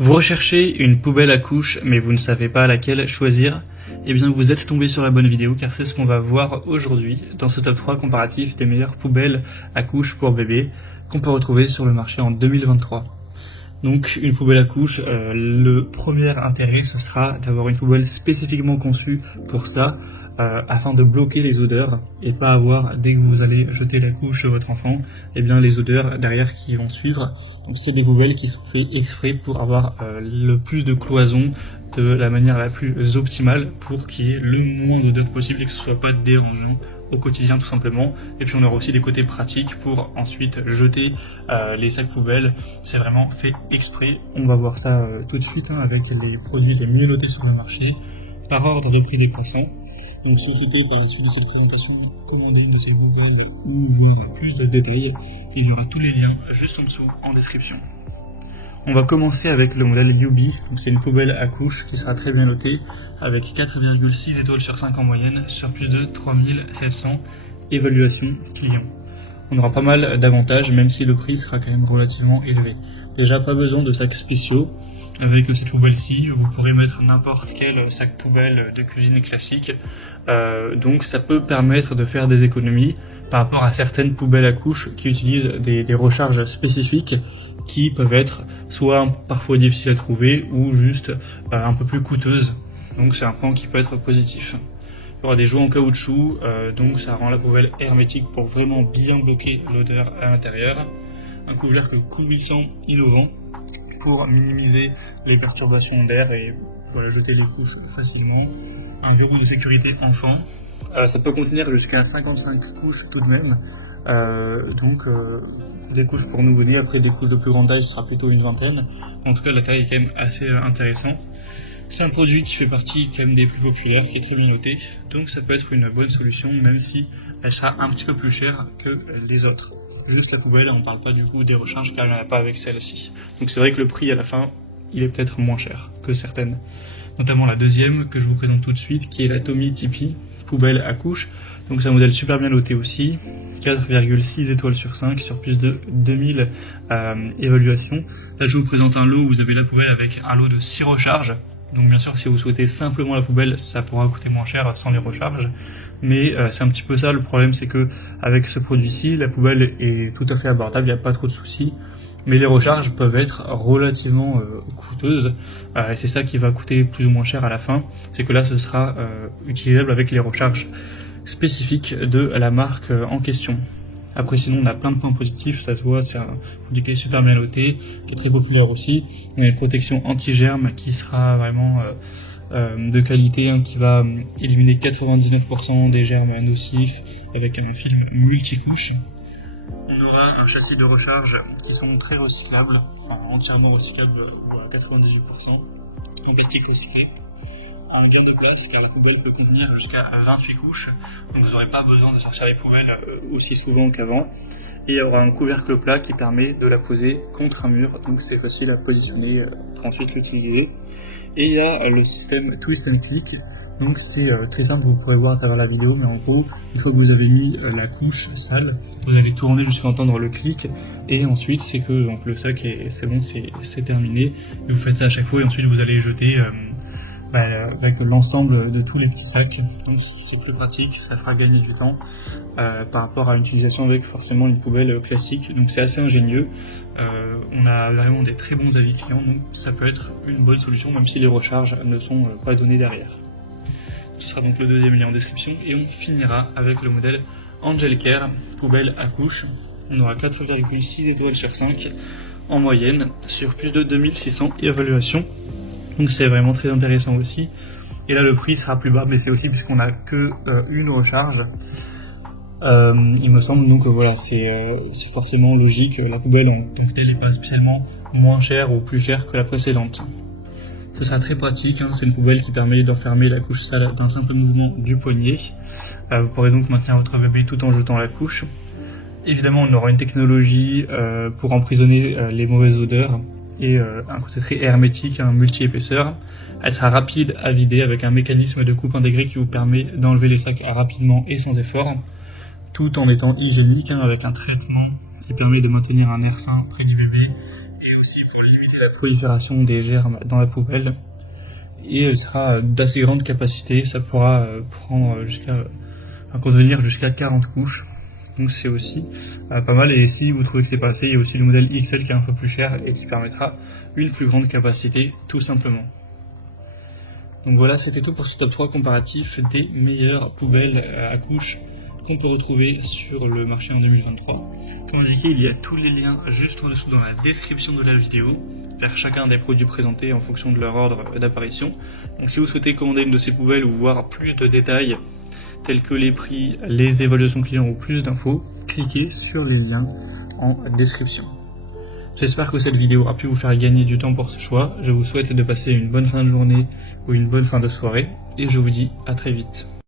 Vous recherchez une poubelle à couches, mais vous ne savez pas laquelle choisir? Eh bien, vous êtes tombé sur la bonne vidéo, car c'est ce qu'on va voir aujourd'hui dans ce top 3 comparatif des meilleures poubelles à couches pour bébés qu'on peut retrouver sur le marché en 2023. Donc, une poubelle à couches, le premier intérêt, ce sera d'avoir une poubelle spécifiquement conçue pour ça, afin de bloquer les odeurs et pas avoir, dès que vous allez jeter la couche de votre enfant, eh bien les odeurs derrière qui vont suivre. Donc c'est des poubelles qui sont faites exprès pour avoir le plus de cloison de la manière la plus optimale pour qu'il y ait le moins d'odeurs possible et que ce soit pas dérangeant au quotidien tout simplement. Et puis on aura aussi des côtés pratiques pour ensuite jeter les sacs poubelles. C'est vraiment fait exprès. On va voir ça tout de suite avec les produits les mieux notés sur le marché par ordre de prix décroissant. Donc sans citer par la suite de cette présentation, commandez une de ces poubelles où voir plus de détails. Il y aura tous les liens juste en dessous en description. On va commencer avec le modèle Yubi, donc c'est une poubelle à couches qui sera très bien notée avec 4,6 étoiles sur 5 en moyenne sur plus de 3700 évaluations clients. On aura pas mal d'avantages même si le prix sera quand même relativement élevé. Déjà pas besoin de sacs spéciaux. Avec cette poubelle-ci, vous pourrez mettre n'importe quel sac poubelle de cuisine classique. Donc ça peut permettre de faire des économies par rapport à certaines poubelles à couches qui utilisent des recharges spécifiques qui peuvent être soit parfois difficiles à trouver ou juste un peu plus coûteuses. Donc c'est un point qui peut être positif. Il y aura des jouets en caoutchouc, donc ça rend la poubelle hermétique pour vraiment bien bloquer l'odeur à l'intérieur. Un couvercle coulissant innovant pour minimiser les perturbations d'air et voilà, jeter les couches facilement. Un verrou de sécurité enfant. Ça peut contenir jusqu'à 55 couches tout de même. Donc des couches pour nouveau-nés, après des couches de plus grande taille, ce sera plutôt une vingtaine. En tout cas, la taille est quand même assez intéressante. C'est un produit qui fait partie quand même des plus populaires, qui est très bien noté. Donc ça peut être une bonne solution, même si elle sera un petit peu plus chère que les autres. Juste la poubelle, on ne parle pas du coup des recharges car il n'y en a pas avec celle-ci. Donc c'est vrai que le prix à la fin, il est peut-être moins cher que certaines. Notamment la deuxième que je vous présente tout de suite, qui est la Tommy Tipeee, poubelle à couches. Donc c'est un modèle super bien noté aussi, 4,6 étoiles sur 5 sur plus de 2000 évaluations. Là je vous présente un lot où vous avez la poubelle avec un lot de 6 recharges. Donc bien sûr si vous souhaitez simplement la poubelle, ça pourra coûter moins cher sans les recharges. Mais c'est un petit peu ça le problème, c'est que avec ce produit-ci, la poubelle est tout à fait abordable, il n'y a pas trop de soucis. Mais les recharges peuvent être relativement coûteuses, et c'est ça qui va coûter plus ou moins cher à la fin, c'est que là ce sera utilisable avec les recharges spécifiques de la marque en question. Après sinon on a plein de points positifs, ça se voit, c'est un produit qui est super bien noté, qui est très populaire aussi. On a une protection anti-germe qui sera vraiment de qualité, hein, qui va éliminer 99% des germes nocifs avec un film multicouche. On aura un châssis de recharge qui sont très recyclables, enfin entièrement recyclables à 98%, en plastique recyclé. Un gain de place car la poubelle peut contenir jusqu'à 28 couches, donc vous n'aurez pas besoin de sortir les poubelles aussi souvent qu'avant. Et il y aura un couvercle plat qui permet de la poser contre un mur, donc c'est facile à positionner pour ensuite l'utiliser. Et il y a le système Twist and Click, donc c'est très simple, vous pourrez voir à travers la vidéo, mais en gros, une fois que vous avez mis la couche sale, vous allez tourner jusqu'à entendre le clic, et ensuite c'est que donc, le sac c'est bon, c'est terminé, et vous faites ça à chaque fois, et ensuite vous allez jeter avec l'ensemble de tous les petits sacs, donc c'est plus pratique, ça fera gagner du temps par rapport à une utilisation avec forcément une poubelle classique, donc c'est assez ingénieux. On a vraiment des très bons avis clients, donc ça peut être une bonne solution même si les recharges ne sont pas données derrière. Ce sera donc le deuxième lien en description et on finira avec le modèle Angel Care, poubelle à couches. On aura 4,6 étoiles sur 5 en moyenne sur plus de 2600 évaluations. Donc c'est vraiment très intéressant aussi. Et là le prix sera plus bas, mais c'est aussi puisqu'on n'a que une recharge. Il me semble donc voilà, c'est forcément logique. La poubelle en tant que telle n'est pas spécialement moins chère ou plus chère que la précédente. Ce sera très pratique, hein, c'est une poubelle qui permet d'enfermer la couche sale d'un simple mouvement du poignet. Vous pourrez donc maintenir votre bébé tout en jetant la couche. Évidemment on aura une technologie pour emprisonner les mauvaises odeurs et un côté très hermétique, un multi-épaisseur. Elle sera rapide à vider avec un mécanisme de coupe intégré qui vous permet d'enlever les sacs rapidement et sans effort, tout en étant hygiénique, hein, avec un traitement qui permet de maintenir un air sain près du bébé et aussi pour limiter la prolifération des germes dans la poubelle et elle sera d'assez grande capacité, ça pourra contenir jusqu'à 40 couches. Donc c'est aussi pas mal, et si vous trouvez que c'est pas assez, il y a aussi le modèle XL qui est un peu plus cher et qui permettra une plus grande capacité tout simplement. Donc voilà, c'était tout pour ce top 3 comparatif des meilleures poubelles à couches qu'on peut retrouver sur le marché en 2023. Comme indiqué, il y a tous les liens juste en dessous dans la description de la vidéo vers chacun des produits présentés en fonction de leur ordre d'apparition. Donc si vous souhaitez commander une de ces poubelles ou voir plus de détails tels que les prix, les évaluations clients ou plus d'infos, cliquez sur les liens en description. J'espère que cette vidéo a pu vous faire gagner du temps pour ce choix. Je vous souhaite de passer une bonne fin de journée ou une bonne fin de soirée et je vous dis à très vite.